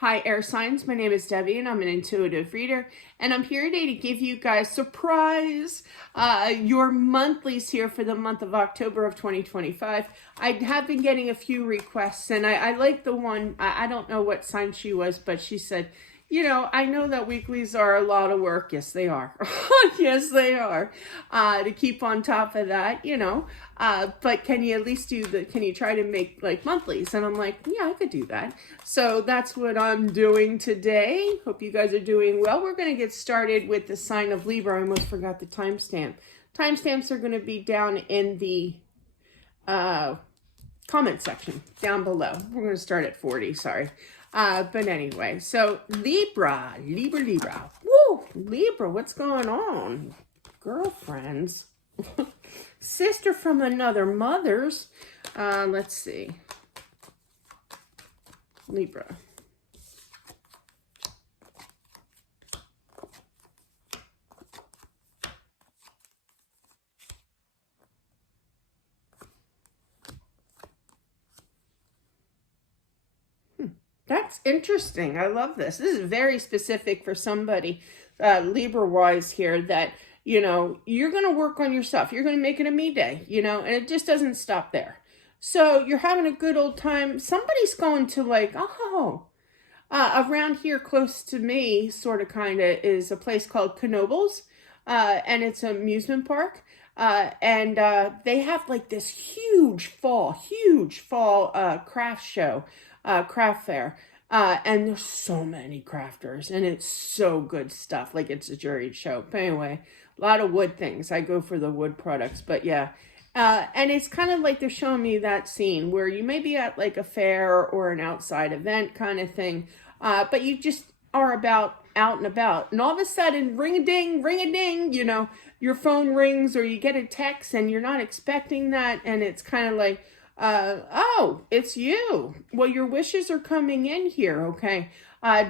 Hi, air signs. My name is Debbie, and I'm an intuitive reader. And I'm here today to give you guys surprise your monthlies here for the month of October of 2025. I have been getting a few requests, and I like the one. I don't know what sign she was, but she said, you know, I know that weeklies are a lot of work. Yes, they are. Yes, they are. To keep on top of that, you know. But can you at least can you try to make like monthlies? And I'm like, yeah, I could do that. So that's what I'm doing today. Hope you guys are doing well. We're going to get started with the sign of Libra. I almost forgot the timestamp. Timestamps are going to be down in the comment section down below. We're going to start at 40, sorry. But anyway, so Libra. Woo, Libra, what's going on? Girlfriends. Sister from another mother's. Let's see. Libra. That's interesting. I love this. This is very specific for somebody, Libra-wise here, that, you know, you're going to work on yourself. You're going to make it a me day, you know, and it just doesn't stop there. So you're having a good old time. Somebody's going to like, around here close to me, sort of kind of, is a place called Knoebels, and it's an amusement park. And they have like this huge fall craft show, craft fair. And there's so many crafters, and it's so good stuff. Like, it's a juried show. But anyway, a lot of wood things. I go for the wood products, but yeah. And it's kind of like they're showing me that scene where you may be at like a fair or an outside event kind of thing, but you just are out and about. And all of a sudden, ring-a-ding, you know, your phone rings or you get a text and you're not expecting that. And it's kind of like, oh, it's you. Well, your wishes are coming in here, okay?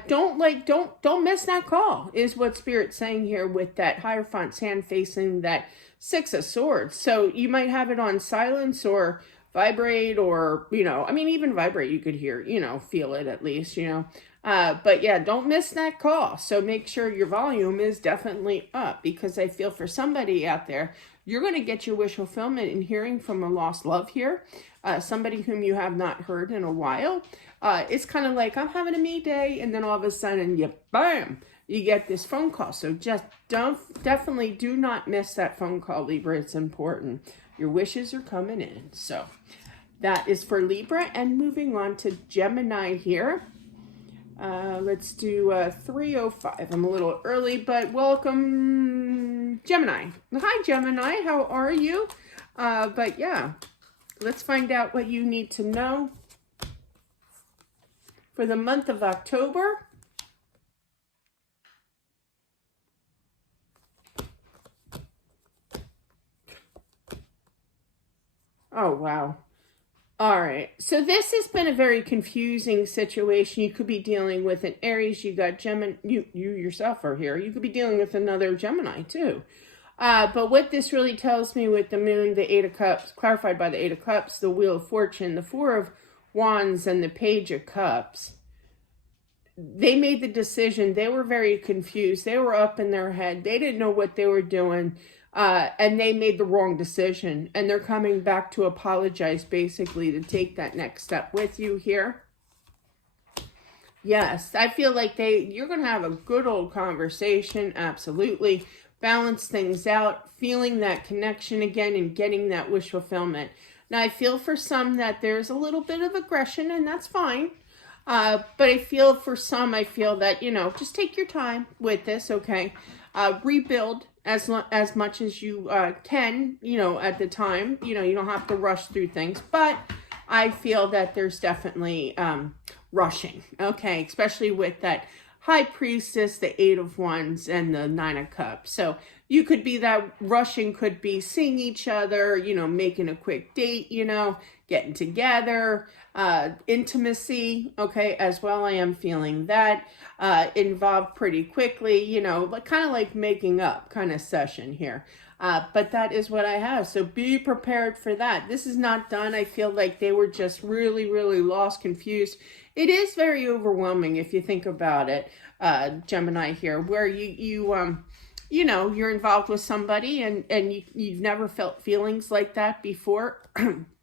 Don't miss that call, is what Spirit's saying here with that Hierophant's hand facing that Six of Swords. So you might have it on silence or vibrate, or, you know, I mean, even vibrate you could hear, you know, feel it at least, you know. But yeah, don't miss that call. So make sure your volume is definitely up, because I feel for somebody out there, you're going to get your wish fulfillment in hearing from a lost love here. Somebody whom you have not heard in a while. It's kind of like, I'm having a me day, and then all of a sudden, bam, you get this phone call. So just definitely do not miss that phone call, Libra. It's important. Your wishes are coming in. So that is for Libra. And moving on to Gemini here. Let's do 305. I'm a little early, but welcome, Gemini. Hi, Gemini. How are you? But yeah, let's find out what you need to know for the month of October. Oh, wow. All right. So this has been a very confusing situation. You could be dealing with an Aries. You got Gemini. You yourself are here. You could be dealing with another Gemini too. But what this really tells me with the Moon, the Eight of Cups, clarified by the Eight of Cups, the Wheel of Fortune, the Four of Wands, and the Page of Cups, they made the decision. They were very confused. They were up in their head. They didn't know what they were doing. And they made the wrong decision. And they're coming back to apologize, basically, to take that next step with you here. Yes, I feel like you're going to have a good old conversation. Absolutely. Balance things out, feeling that connection again and getting that wish fulfillment. Now, I feel for some that there's a little bit of aggression, and that's fine. But I feel for some, I feel that, you know, just take your time with this, okay? Rebuild as much as you can, you know, at the time. You know, you don't have to rush through things. But I feel that there's definitely rushing, okay? Especially with that High Priestess, the Eight of Wands, and the Nine of Cups. So you could be that rushing, could be seeing each other, you know, making a quick date, you know, getting together, intimacy, okay, as well. I am feeling that involved pretty quickly, you know, like kind of like making up kind of session here. But that is what I have. So be prepared for that. This is not done. I feel like they were just really, really lost, confused. It is very overwhelming if you think about it, Gemini here, where you know, you're involved with somebody and you've never felt feelings like that before.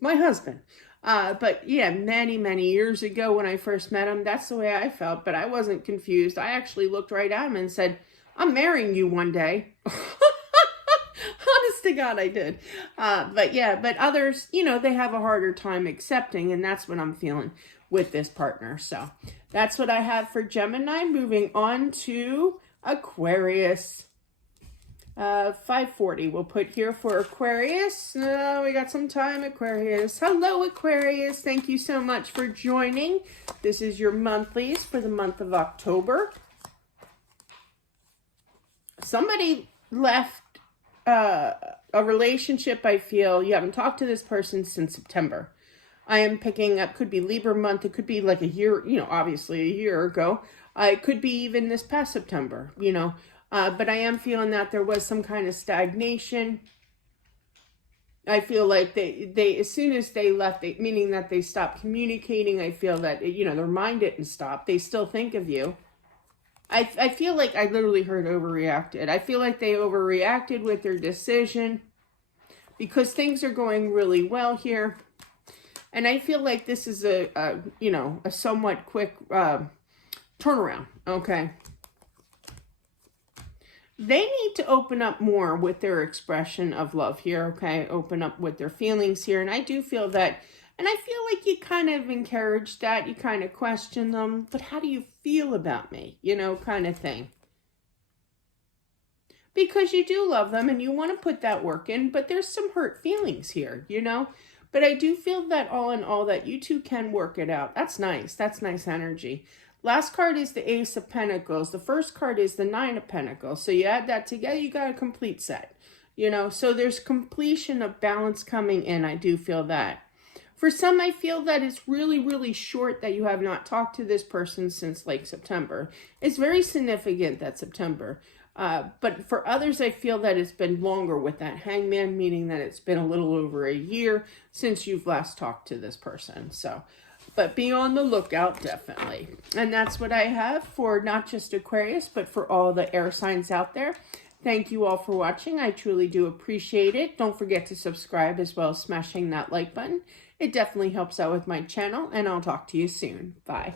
My husband. But yeah, many, many years ago when I first met him, that's the way I felt, but I wasn't confused. I actually looked right at him and said, I'm marrying you one day. Honest to God, I did. But yeah, but others, you know, they have a harder time accepting, and that's what I'm feeling with this partner. So that's what I have for Gemini. Moving on to Aquarius. 540 we'll put here for Aquarius. We got some time, Aquarius. Hello, Aquarius. Thank you so much for joining. This is your monthlies for the month of October. Somebody left a relationship. I feel you haven't talked to this person since September. I am picking up, could be Libra month. It could be like a year, you know, obviously a year ago. It could be even this past September, you know. But I am feeling that there was some kind of stagnation. I feel like they as soon as they left, meaning that they stopped communicating, I feel that, you know, their mind didn't stop. They still think of you. I feel like I literally heard overreacted. I feel like they overreacted with their decision because things are going really well here. And I feel like this is a you know, a somewhat quick turnaround, okay? They need to open up more with their expression of love here, okay? Open up with their feelings here. And I do feel that, and I feel like you kind of encourage that. You kind of question them. But how do you feel about me? You know, kind of thing. Because you do love them and you want to put that work in. But there's some hurt feelings here, you know? But I do feel that all in all that you two can work it out. That's nice. That's nice energy. Last card is the Ace of Pentacles. The first card is the Nine of Pentacles. So you add that together, you got a complete set. You know, so there's completion of balance coming in. I do feel that. For some, I feel that it's really, really short that you have not talked to this person since like September. It's very significant that September. But for others, I feel that it's been longer with that Hangman, meaning that it's been a little over a year since you've last talked to this person. So, but be on the lookout, definitely. And that's what I have for not just Aquarius, but for all the air signs out there. Thank you all for watching. I truly do appreciate it. Don't forget to subscribe as well as smashing that like button. It definitely helps out with my channel, and I'll talk to you soon. Bye.